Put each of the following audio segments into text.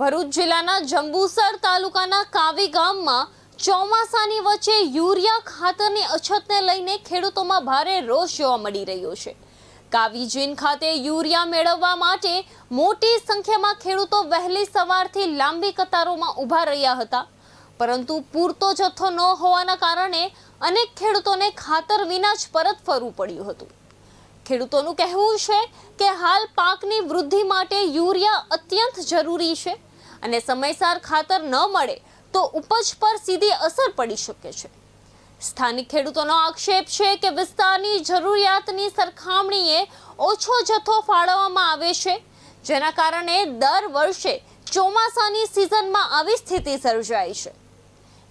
ભરૂચ જિલ્લાના જંબુસર તાલુકાના કાવી ગામમાં ચોમાસાની વચ્ચે યુરિયા ખાતરની અછતને લઈને ખેડૂતોમાં ભારે રોષ જોવા મળી રહ્યો છે। કાવી જીન ખાતે યુરિયા મેળવવા માટે મોટી સંખ્યામાં ખેડૂતો વહેલી સવારથી લાંબી કતારોમાં ઊભા રહ્યા હતા, પરંતુ પૂરતો જથ્થો ન હોવાના કારણે અનેક ખેડૂતોને ખાતર વિના જ પરત ફરવું પડ્યું હતું। ખેડૂતોનું કહેવું છે કે હાલ પાકની વૃદ્ધિ માટે યુરિયા અત્યંત જરૂરી છે અને સમયસર ખાતર ન મળે તો ઉપજ પર સીધી અસર પડી શકે છે। સ્થાનિક ખેડૂતોનો આક્ષેપ છે કે વિસ્તારની જરૂરિયાતની સરખામણીએ ઓછો જથ્થો ફાળવવામાં આવે છે, જેના કારણે દર વર્ષે ચોમાસાની સિઝનમાં આવી સ્થિતિ સર્જાય છે।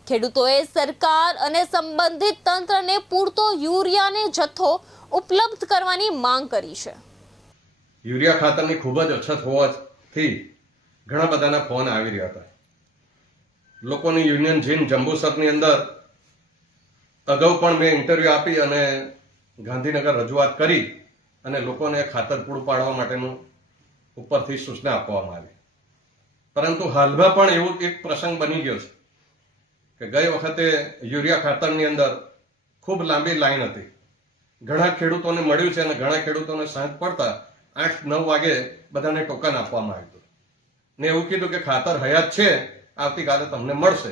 ખેડૂતોએ સરકાર અને સંબંધિત તંત્રને પૂરતો યુરિયાનો જથ્થો ઉપલબ્ધ કરવાની માંગ કરી છે। યુરિયા ખાતરની ખૂબ જ અછત હોવાથી ઘણા બધાના ફોન આવી રહ્યા હતા। લોકોની યુનિયન જીન જંબુસરની અંદર અગાઉ પણ મેં ઇન્ટરવ્યૂ આપી અને ગાંધીનગર રજૂઆત કરી અને લોકોને ખાતર પૂરું પાડવા માટેનું ઉપરથી સૂચના આપવામાં આવી, પરંતુ હાલમાં પણ એવું એક પ્રસંગ બની ગયો છે કે ગઈ વખતે યુરિયા ખાતરની અંદર ખૂબ લાંબી લાઈન હતી। ઘણા ખેડૂતોને મળ્યું છે અને ઘણા ખેડૂતોને સાંજ પડતા 8-9 વાગે બધાને ટોકન આપવામાં આવ્યું ને એવું કીધું કે ખાતર હયાત છે, આવતીકાલે તમને મળશે।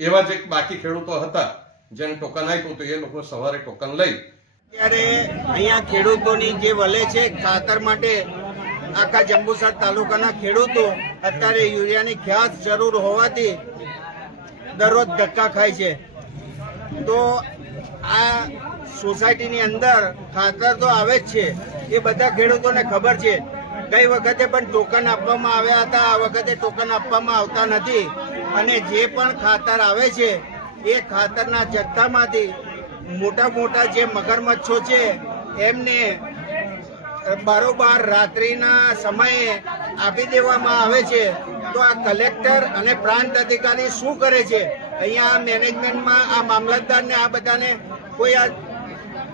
એવા જ એક બાકી ખેડૂતો હતા જેને ટોકન આપ્યું તો એ લોકો સવારે ટોકન લઈ ત્યારે અહીંયા ખેડૂતોની જે વલે છે ખાતર માટે આખા જંબુસર તાલુકાના ખેડૂતો અત્યારે યુરિયાની ખાસ જરૂર હોવાથી દરરોજ ધક્કા ખાય છે। તો આ સોસાયટીની અંદર ખાતર તો આવે જ છે, એ બધા ખેડૂતોને ખબર છે। ગઈ વખતે પણ ટોકન આપવામાં આવ્યા હતા, આ વખતે ટોકન આપવામાં આવતા નથી અને જે પણ ખાતર આવે છે એ ખાતરના જથ્થામાંથી મોટા મોટા જે મગરમચ્છો છે એમને બારોબાર રાત્રિના સમયે આપી દેવામાં આવે છે। તો આ કલેક્ટર અને પ્રાંત અધિકારી શું કરે છે? અહીંયા મેનેજમેન્ટમાં આ મામલતદારને આ બધાને કોઈ આ